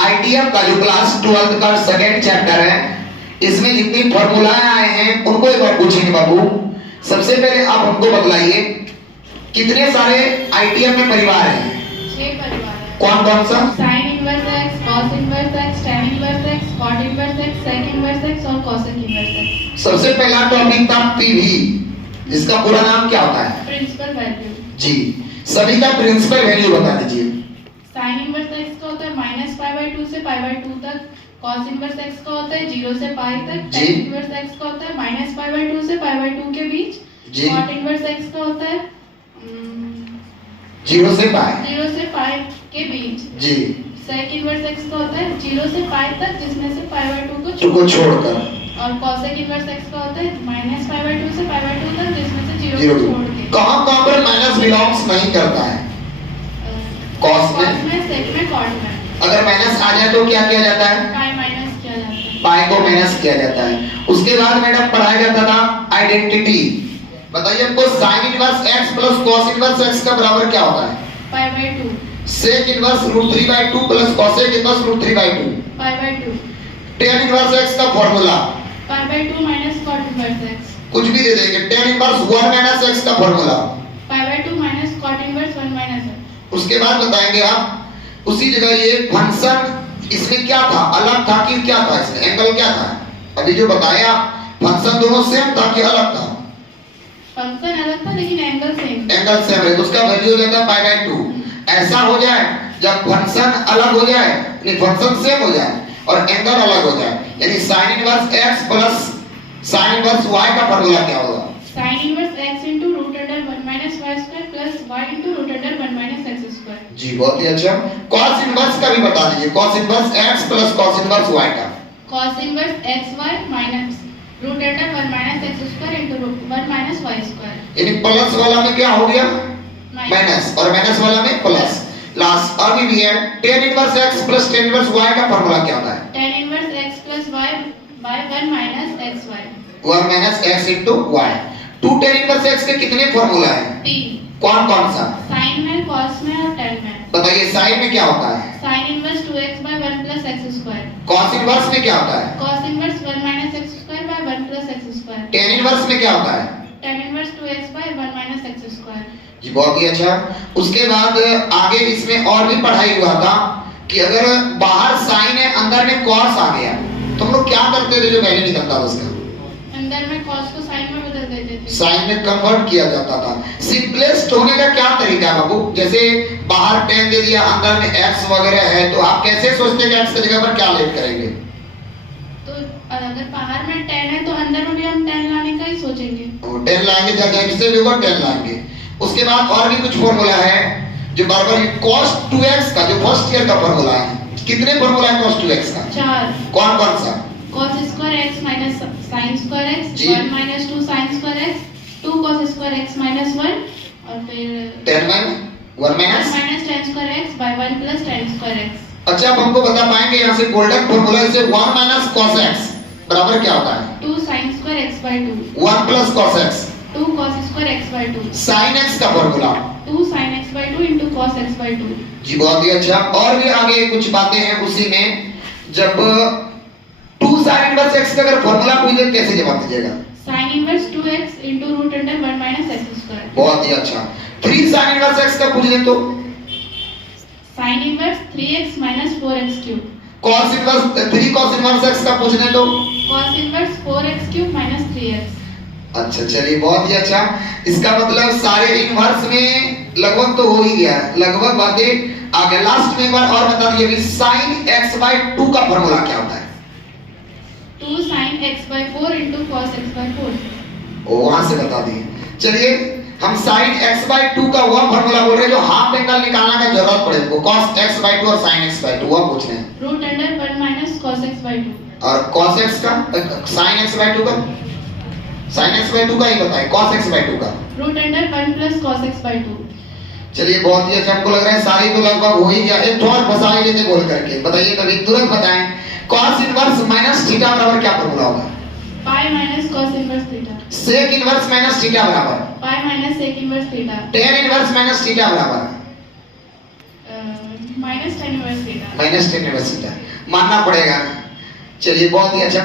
ITF का जो class 12th का सेकंड चैप्टर है, इसमें जितनी फॉर्मूलाएं आए हैं उनको एक बार पूछेंगे बाबू। सबसे पहले आप हमको बतलाइए कितने सारे आईटीएफ में परिवार हैं? 6 परिवार है। कौन कौन सा? Sine inverse X, cos inverse X, tan inverse X, cot inverse X, sec inverse X और कोसेक इनवर्स एक्स। सबसे पहला टॉपिक था पीवी, जिसका पूरा नाम क्या होता है? Principal value. जी, सभी का प्रिंसिपल वैल्यू बता दीजिए। साइन इनवर्स एक्स का होता है -π/2 से π/2 तक, कॉस इनवर्स एक्स का होता है 0 से π तक, जी। tan इनवर्स एक्स का होता है -π/2 से π/2 के बीच, जी। कॉट इनवर्स एक्स का होता है 0 से π। 0 से π के बीच, जी। सेक इनवर्स एक्स का होता है 0 से π तक, जिसमें से π/2 2 को छोड़कर, और कोसेक इनवर्स एक्स का होता है -π/2 से π/2 तक, जिसमें से 0 0 को छोड़ के। कहां पर माइनस बिलोंग्स नहीं करता है? कॉस में, सेक में, कॉट में। अगर माइनस आ जाए तो क्या किया जाता है? पाई माइनस किया जाता है। पाई को माइनस किया जाता है। उसके बाद मैडम पढ़ाया जाता था आइडेंटिटी। बताइए हमको sine inverse x plus cos inverse x का बराबर क्या होता है? π/2। Sec inverse √3/2 plus cosec inverse √3/2। π/2। tan inverse x का formula π/2 minus cot inverse x। कुछ भी दे देंगे। tan इनवर्स 1 माइनस x का formula π/2 minus cot inverse 1 minus x। उसके बाद बताएंगे आप उसी जगह ये फंक्शन इसमें क्या था, अलग था कि क्या था, इसमें एंगल क्या था? अभी जो बताया फंक्शन दोनों सेम था कि अलग था? फंक्शन अलग था लेकिन एंगल सेम। एंगल सेम है, उसका वैल्यू हो जाता है π/2। ऐसा हो जाए जब फंक्शन अलग हो जाए, यानी फंक्शन सेम हो जाए और एंगल अलग हो जाए, यानी sin inverse x plus sin inverse y का फार्मूला क्या होगा? sin inverse x * √1 - y² plus y * √1 - x²। जी बहुत ही अच्छा। cos इनवर्स का भी बता दीजिए। cos inverse x plus cos inverse y का cos inverse xy minus √1 - x² * 1 - y²। यानी प्लस वाला में क्या हो गया? माइनस, और माइनस वाला में प्लस। लास्ट अभी भी है tan inverse x plus tan inverse y का फार्मूला क्या होता है? tan inverse x plus y by 1 minus xy। 1 minus x into y। 2 tan inverse x के कितने फार्मूला है? 3। कौन कौन सा? sin में, cos में और tan में। बताइए sin में क्या होता है? sin inverse 2x by 1 plus x²। cos inverse में क्या होता है? cos inverse 1 minus x² by 1 plus x²। tan inverse में क्या होता है? tan inverse 2x by 1 minus x²। जी बहुत ही अच्छा। उसके बाद आगे इसमें और भी पढ़ाई हुआ था कि अगर बाहर sin है अंदर में cos आ गया तो हम लोग क्या करते थे जो वैल्यू निकलता था उसका? अंदर में cos को sin में बदल देते थे। साइन में कन्वर्ट किया जाता था। सिंपलेस्ट होने का क्या तरीका है बाबू? जैसे बाहर tan दे दिया, अंदर में x वगैरह है, तो आप कैसे सोचते हैं कि x की जगह पर क्या लेट करेंगे? तो अगर बाहर में tan है तो अंदर में भी हम tan लाने का ही सोचेंगे। और tan लाएंगे, जगह से भी होगा tan लाएंगे। उसके बाद और भी कुछ फार्मूला है जो बार-बार cos 2x का जो फर्स्ट ईयर का फार्मूला है। कितने फार्मूला है cos 2x का? 4। कौन कौन सा? cos square x minus sin square x, जी। 1 minus 2 sin square x, 2 cos square x minus 1 और फिर tan में 1 minus tan square x by 1 plus tan square x। अच्छा, आप हमको बता पाएंगे यहाँ से गोल्डन फार्मूला से 1 माइनस cos x बराबर क्या होता है? 2 sin square x by 2। 1 plus cos x 2 cos square x by 2। sin x का formula 2 sin x by 2 into cos x by 2। जी बहुत ही अच्छा। और भी आगे कुछ बातें हैं उसी में। जब 2 sin इनवर्स x का अगर फार्मूला पूछे कैसे जवाब दीजिएगा? sin inverse 2x into √1 minus x²। बहुत ही अच्छा। 3 sin इनवर्स x का पूछ ले तो sin inverse 3x minus 4x³ cos inverse 3 cos inverse x का पूछ ले तो cos inverse 4x³ minus 3x। अच्छा चलिए बहुत ही अच्छा। इसका मतलब सारे इनवर्स में लगभग तो हो ही गया, लगभग बातें आगे। लास्ट में एक बार और बता दीजिए भी sin x/2 का फार्मूला क्या होता है? 2 sin x/4 into cos x/4। ओ वहां से बता दिए। चलिए हम sin x/2 का वो फार्मूला बोल रहे हैं जो हाफ एंगल निकालने का जरूरत पड़े को cos x/2 और sin x/2 वो पूछ रहे हैं। √1 माइनस cos x/2। और cos x का sin x/2 का sin x/2 का ही बताएं, cos x/2 का √1 प्लस cos x/2। चलिए बहुत ही अच्छा। हमको लग रहा है सारी तो लगभग हो ही गया। एक थोड़ा फंसा ही लेते बोल करके बताइए कभी तुरंत बताएं। cos इनवर्स माइनस थीटा बराबर क्या फार्मूला होगा? Pi minus cos inverse theta. sec inverse minus theta बराबर pi minus sec inverse theta. tan inverse minus theta बराबर minus tan inverse theta. Minus tan inverse theta मानना पड़ेगा। चलिए बहुत ही अच्छा।